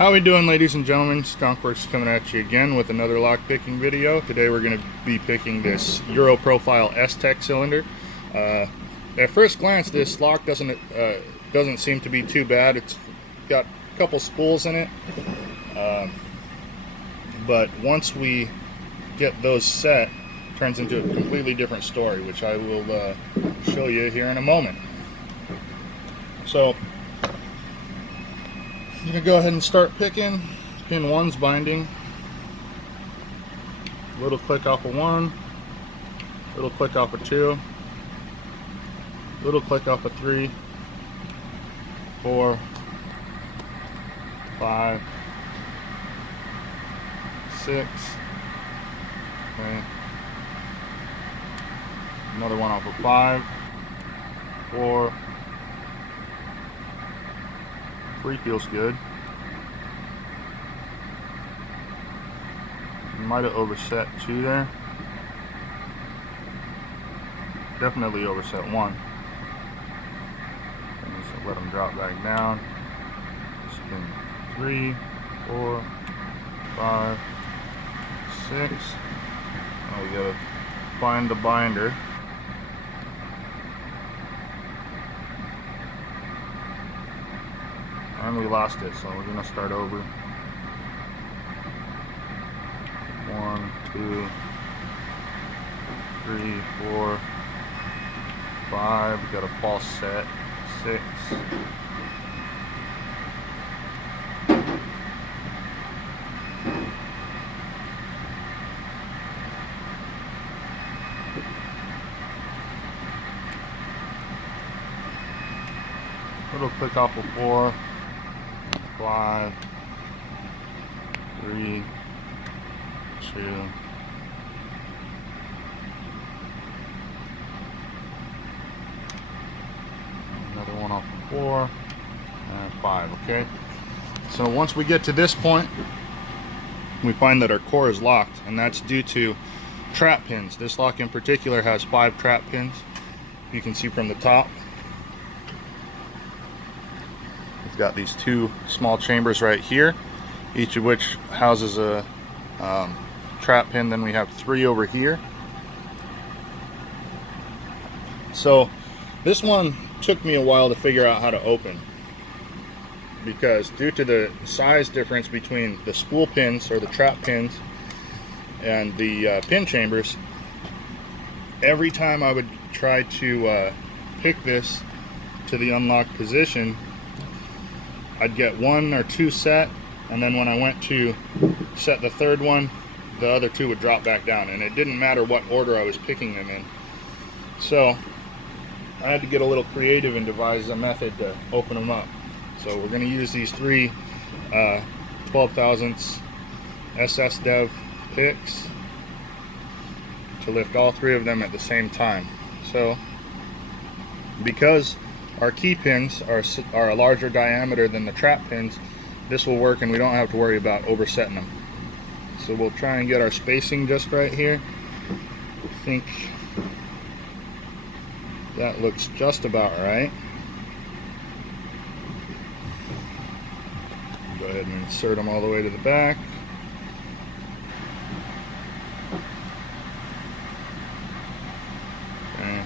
How we doing, ladies and gentlemen? Skunkworks coming at you again with another lock picking video. Today we're going to be picking this Euro Profile S-Tech cylinder. At first glance, this lock doesn't seem to be too bad. It's got a couple spools in it, but once we get those set, it turns into a completely different story, which I will show you here in a moment. So I'm going to go ahead and start picking. Pin 1's binding. Little click off of 1. Little click off of 2. Little click off of 3. 4. 5. 6. Okay. Another one off of 5. 4. 3 feels good. Might have overset 2 there. Definitely overset 1. And just let them drop back down. Spin 3, 4, 5, 6. Now we gotta find the binder. And we lost it, so we're gonna start over. 1, 2, 3, 4, 5. We got a false set. 6. Little click off of 4. 5, 3, 2, another one off of 4, and 5. Okay, so once we get to this point, we find that our core is locked, and that's due to trap pins. This lock in particular has 5 trap pins. You can see from the top. We've got these 2 small chambers right here, each of which houses a trap pin. Then we have 3 over here. So this one took me a while to figure out how to open, because due to the size difference between the spool pins or the trap pins and the pin chambers, every time I would try to pick this to the unlocked position, I'd get 1 or 2 set, and then when I went to set the 3rd one, the other 2 would drop back down, and it didn't matter what order I was picking them in. So I had to get a little creative and devise a method to open them up. So we're going to use these 3 12 thousandths SS Dev picks to lift all 3 of them at the same time. So because our key pins are a larger diameter than the trap pins, this will work and we don't have to worry about oversetting them. So we'll try and get our spacing just right here. I think that looks just about right. Go ahead and insert them all the way to the back. Okay.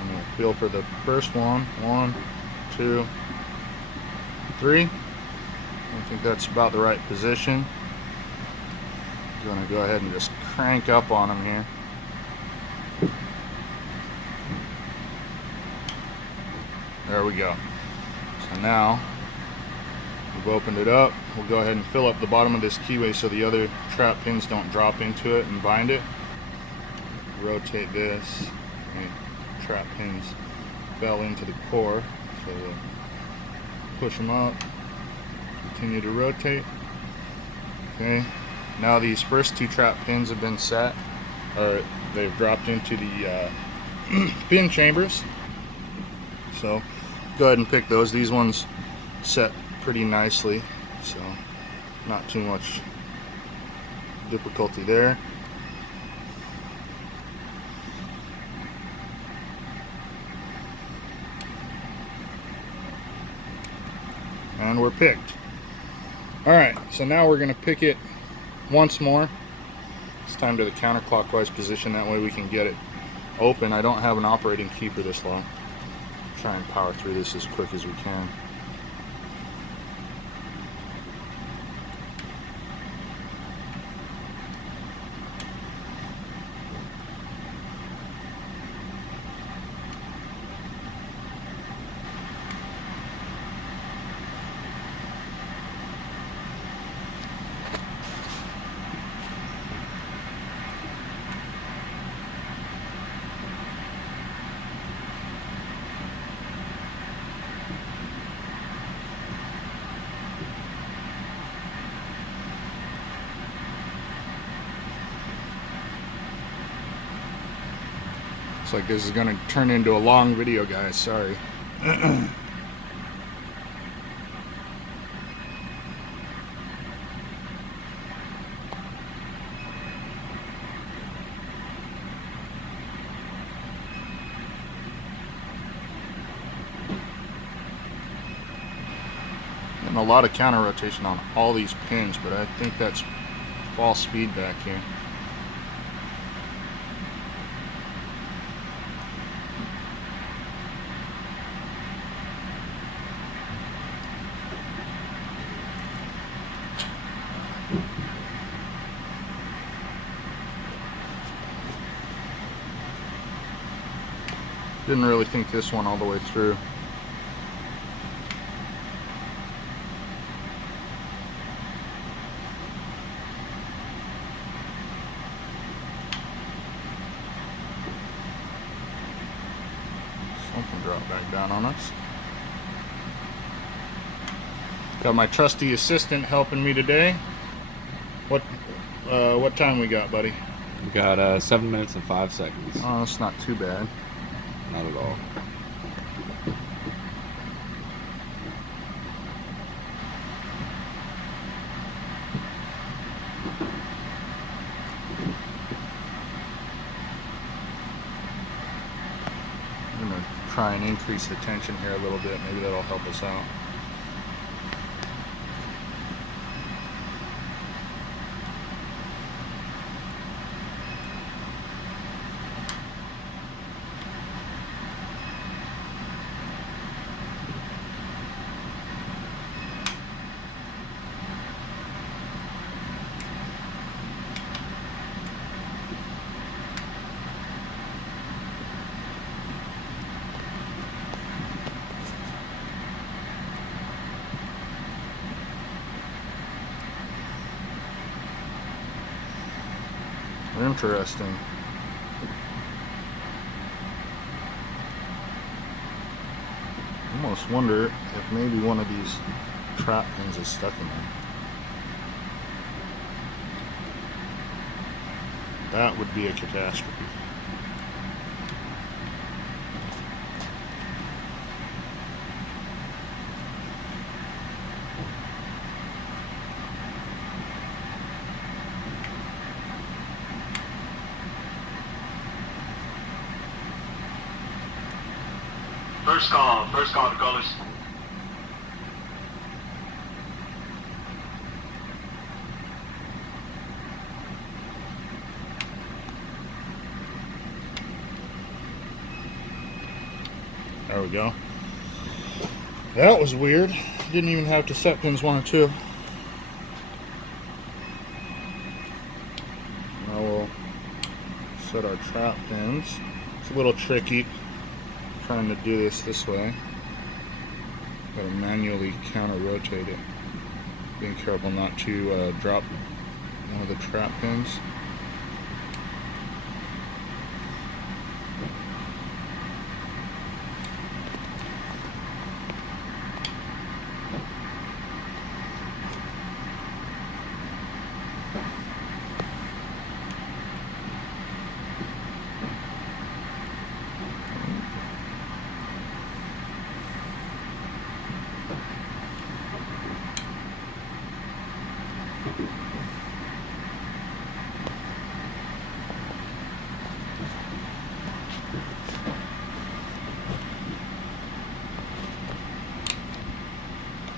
And we'll feel for the first one. 1, 2, 3. I think that's about the right position. I'm going to go ahead and just crank up on them here. There we go. So now we've opened it up. We'll go ahead and fill up the bottom of this keyway so the other trap pins don't drop into it and bind it. Rotate this. The trap pins fell into the core, so we'll push them up. Continue to rotate. Okay. Now these first 2 trap pins have been set, or they've dropped into the pin chambers. So go ahead and pick those. These ones set pretty nicely, so not too much difficulty there. and we're picked. All right, so now we're gonna pick it once more. It's time to the counterclockwise position, that way we can get it open. I don't have an operating key for this long. Try and power through this as quick as we can. Looks like this is going to turn into a long video, guys. Sorry. And a lot of counter rotation on all these pins, but I think that's false feedback here. Didn't really think this one all the way through. Something dropped back down on us. Got my trusty assistant helping me today. What time we got, buddy? We got 7 minutes and 5 seconds. Oh, that's not too bad. Not at all. I'm going to try and increase the tension here a little bit. Maybe that'll help us out. Interesting. Almost wonder if maybe one of these trap pins is stuck in there. That would be a catastrophe. First call to colors. There we go. That was weird. Didn't even have to set pins 1 or 2. Now we'll set our trap pins. It's a little tricky trying to do this way. Gotta manually counter rotate it. Being careful not to drop one of the trap pins.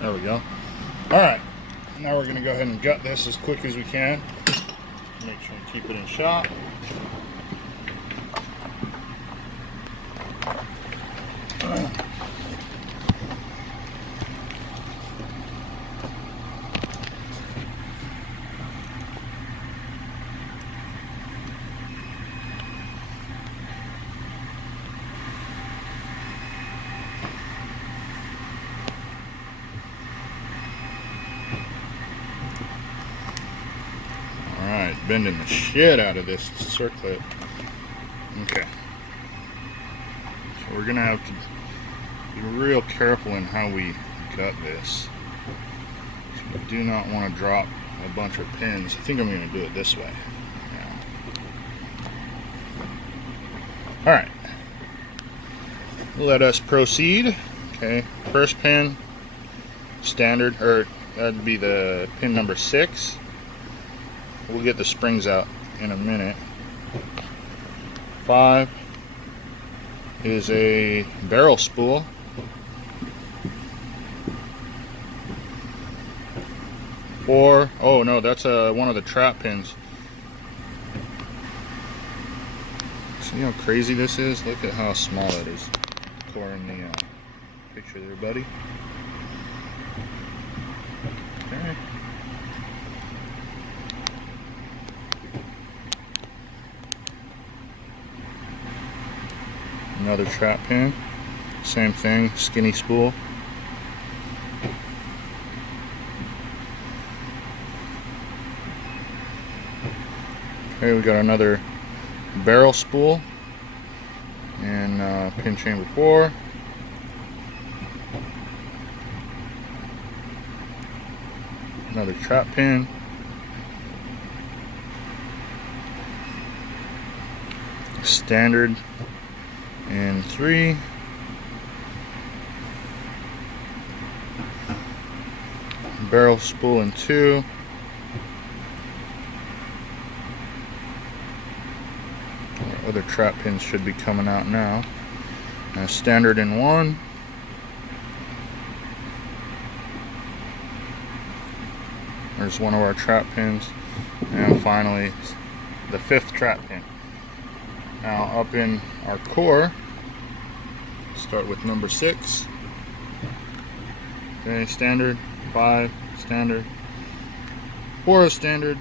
There we go. All right, Now we're going to go ahead and gut this as quick as we can. Make sure we keep it in shot. Alright, bending the shit out of this circlip. Okay. So we're going to have to be real careful in how we gut this. So we do not want to drop a bunch of pins. I think I'm going to do it this way. Yeah. Alright. Let us proceed. Okay, first pin, standard, or that'd be the pin number 6. We'll get the springs out in a minute. 5 is a barrel spool. 4, oh no, that's one of the trap pins. See how crazy this is? Look at how small it is. Core in the picture there, buddy. Okay. Another trap pin, same thing, skinny spool. Okay, we got another barrel spool and pin chamber 4. Another trap pin. Standard in 3. Barrel spool in 2. Our other trap pins should be coming out now. Standard in 1. There's one of our trap pins. And finally, the 5th trap pin. Now up in our core, start with number 6. Okay, standard, 5, standard, 4 is standard,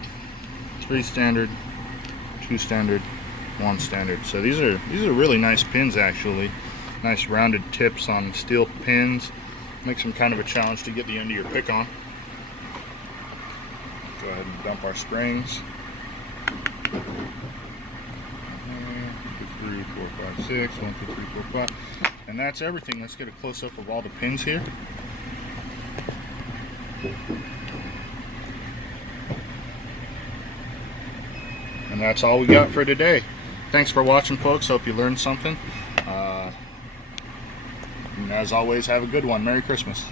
3 standard, 2 standard, 1 standard. So these are really nice pins actually. Nice rounded tips on steel pins. Makes them kind of a challenge to get the end of your pick on. Go ahead and dump our springs. 1, 2, 3, 4, 5, 6. 1, 2, 3, 4, 5. And that's everything. Let's get a close-up of all the pins here. And that's all we got for today. Thanks for watching, folks. Hope you learned something. And as always, have a good one. Merry Christmas.